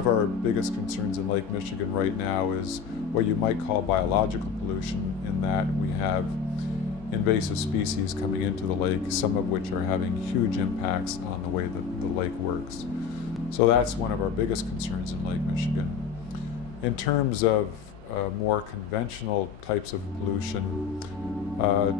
of our biggest concerns in Lake Michigan right now is what you might call biological pollution, in that we have invasive species coming into the lake, some of which are having huge impacts on the way that the lake works. So that's one of our biggest concerns in Lake Michigan. In terms of more conventional types of pollution,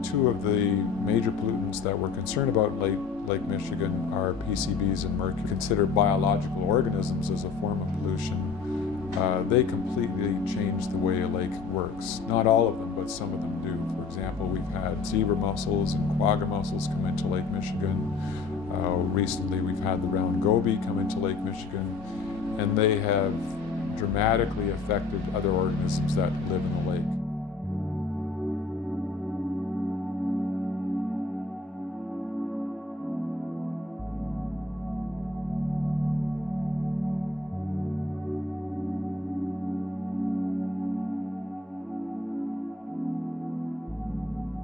two of the major pollutants that we're concerned about in Lake Michigan are PCBs and mercury. Considered biological organisms as a form of pollution. They completely change the way a lake works. Not all of them, but some of them do. For example, we've had zebra mussels and quagga mussels come into Lake Michigan. Recently we've had the round goby come into Lake Michigan, and they have dramatically affected other organisms that live in the lake.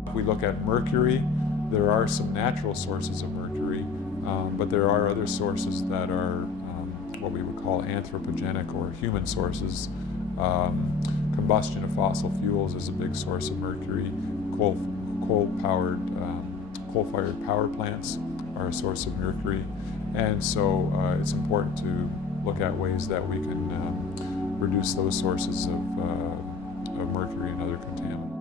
If we look at mercury, there are some natural sources of mercury, but there are other sources that are what we would call anthropogenic, or human sources. Combustion of fossil fuels is a big source of mercury. Coal-fired power plants are a source of mercury, and so it's important to look at ways that we can reduce those sources of mercury and other contaminants.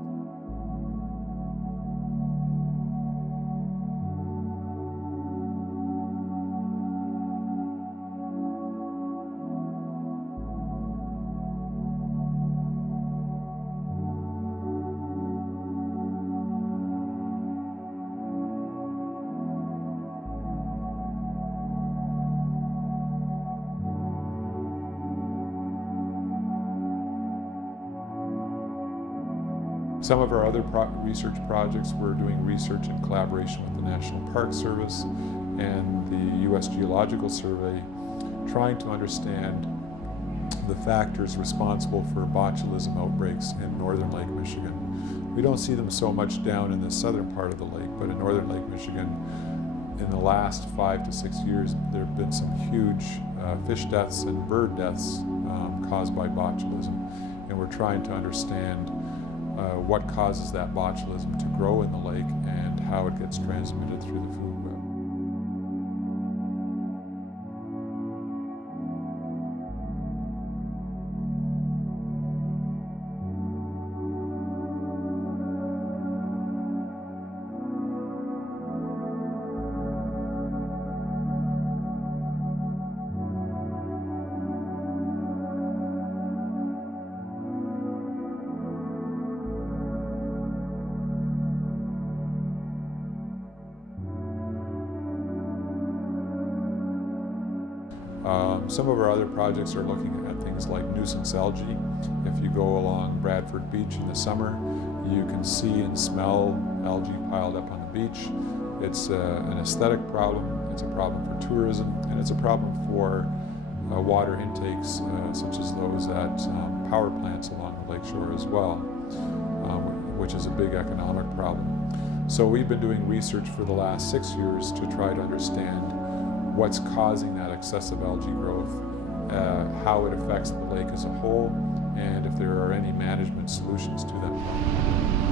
Some of our other research projects, we're doing research in collaboration with the National Park Service and the U.S. Geological Survey, trying to understand the factors responsible for botulism outbreaks in northern Lake Michigan. We don't see them so much down in the southern part of the lake, but in northern Lake Michigan, in the last 5 to 6 years, there have been some huge fish deaths and bird deaths caused by botulism, and we're trying to understand what causes that botulism to grow in the lake and how it gets transmitted through the food web. Some of our other projects are looking at things like nuisance algae. If you go along Bradford Beach in the summer, you can see and smell algae piled up on the beach. It's an aesthetic problem, it's a problem for tourism, and it's a problem for water intakes such as those at power plants along the lakeshore as well, which is a big economic problem. So we've been doing research for the last 6 years to try to understand what's causing that excessive algae growth, how it affects the lake as a whole, and if there are any management solutions to that problem.